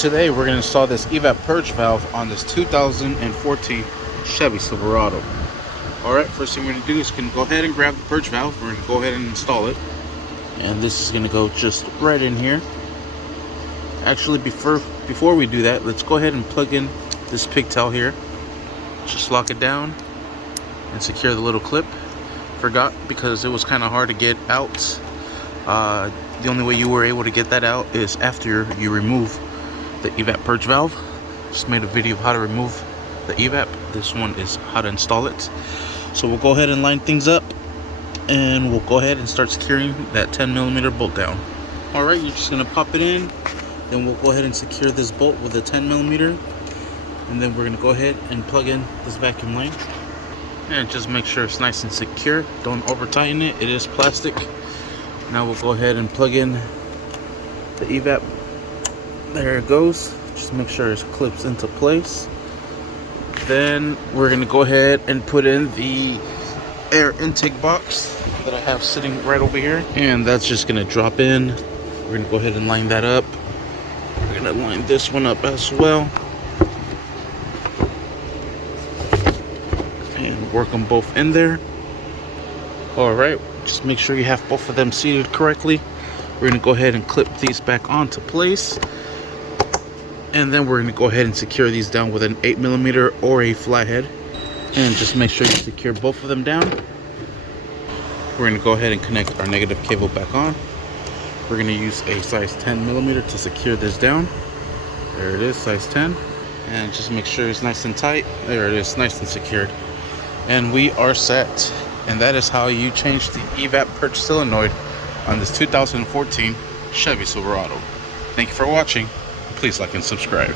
Today we're going to install this Evap Purge valve on this 2014 Chevy Silverado. Alright, first thing we're going to do is go ahead and grab the purge valve. We're going to go ahead and install it. And this is going to go just right in here. Actually, before we do that, let's go ahead and plug in this pigtail here. Just lock it down and secure the little clip. Forgot because it was kind of hard to get out. The only way you were able to get that out is after you remove the Evap Purge valve. Just made a video of how to remove the Evap. This one is how to install it. So we'll go ahead and line things up, and we'll go ahead and start securing that 10mm bolt down. Alright, you're just going to pop it in. Then we'll go ahead and secure this bolt with a 10mm. And then we're going to go ahead and plug in this vacuum line. And just make sure it's nice and secure. Don't over tighten it. It is plastic. Now we'll go ahead and plug in the Evap. There it goes. Just make sure it clips into place. Then we're going to go ahead and put in the air intake box that I have sitting right over here. And that's just going to drop in. We're going to go ahead and line that up. We're going to line this one up as well. And work them both in there. Alright, just make sure you have both of them seated correctly. We're going to go ahead and clip these back onto place. And then we're going to go ahead and secure these down with an 8mm or a flathead. And just make sure you secure both of them down. We're going to go ahead and connect our negative cable back on. We're going to use a size 10mm to secure this down. There it is, size 10. And just make sure it's nice and tight. There it is, nice and secured. And we are set. And that is how you change the Evap Purge solenoid on this 2014 Chevy Silverado. Thank you for watching. Please like and subscribe.